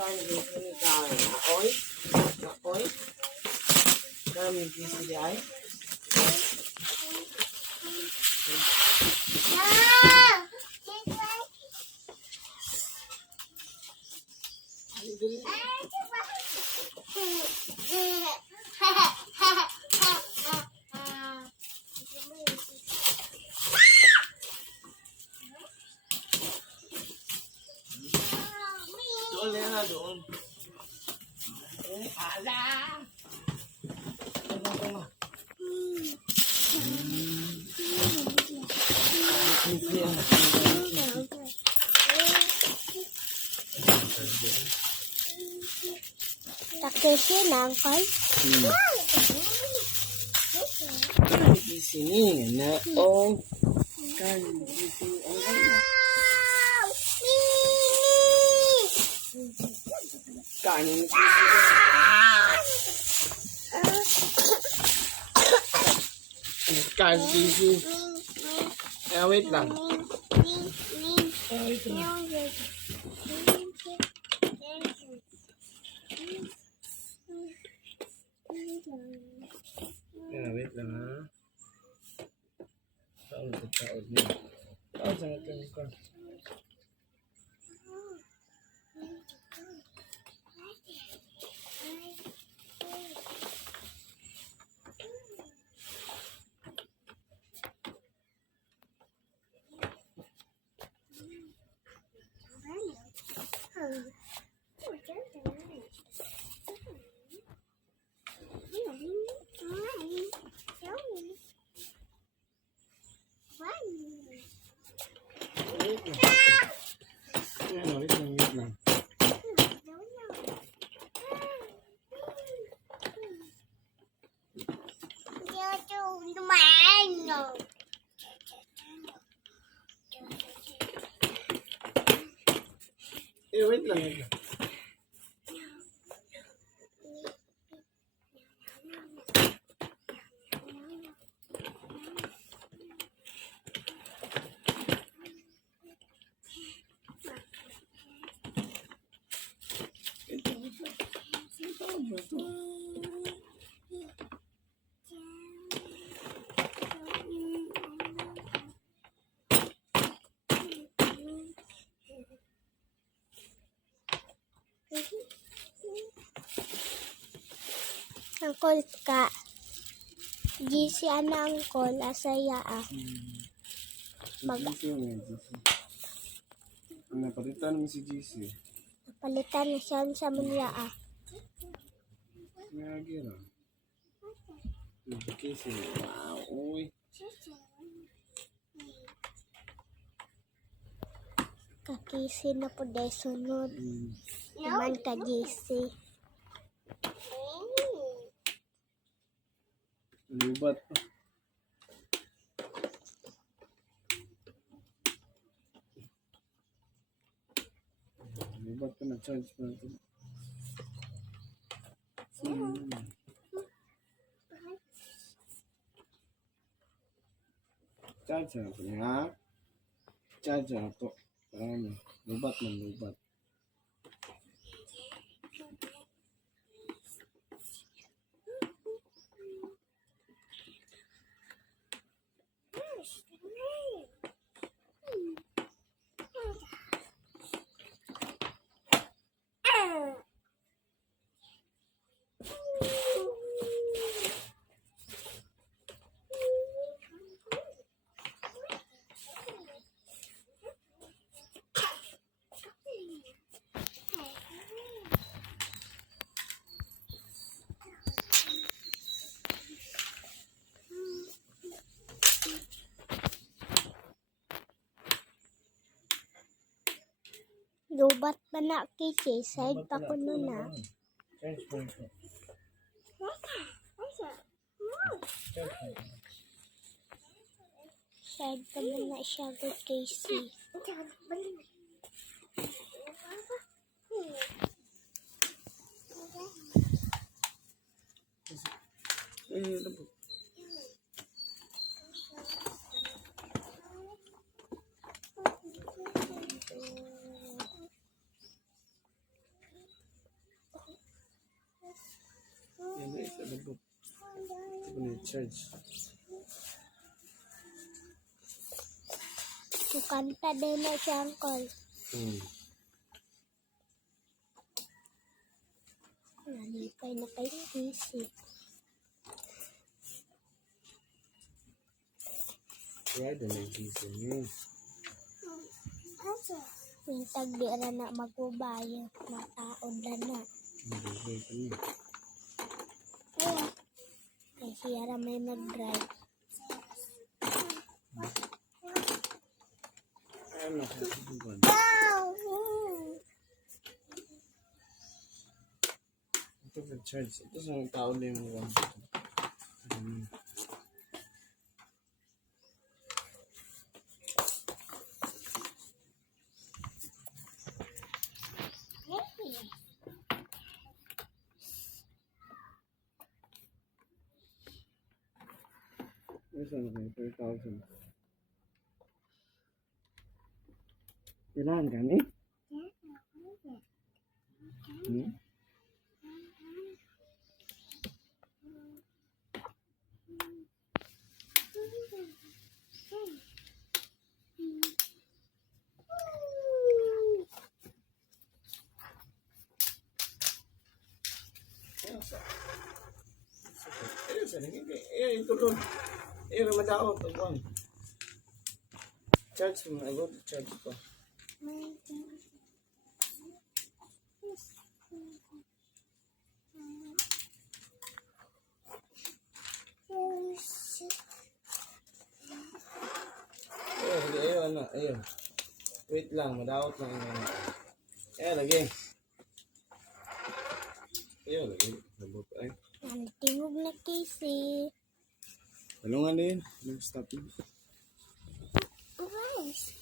kain ni kain. Ako'y. Kami busy di ay. Doon na doon. Ala! Takeshi na, Uncle. Di sini na oh. Kan di sini kanin kan di sini. Wait lang. Wait lang. Wait lang ha. Taod niya. Taod sa akin ka. Wait lang. Wait lang. Uncle ka. GC ana Uncle asaya Napalitan mo si GC. Napalitan na siya sa manya Lagi na. GC. Wow, uy. Kakisi na po dahil sunod. Naman ka GC. Lubat pa. Lubat pa na charge pa natin. Charge na ito ha. Charge na ito. Lubat man lubat. Lubat pa na kiki. Side pa ko nun na. Side pa na siya good Casey. Labot. Ito na charge. Kukanta din na siya, Uncle. Nalipay na kay PC. Kaya doon ang gising niyo. Mintag di ra na magbabayo. Mataod na. Nabigay ka niya. Kaya siya ra may nag-drive. Kaya na sa subukan. Ito sa charge. Ito sa mga tao din mo. Ito na kayo, 4,000. Kailangan ka ni? Ito doon. Ito madao. Charge mo. I go to charge ko. Ayun. Wait lang, madawat lang yun. Lagi. Lagi. Labot ay. Tingog na Casey. Talungan din. Stop yun. Guys.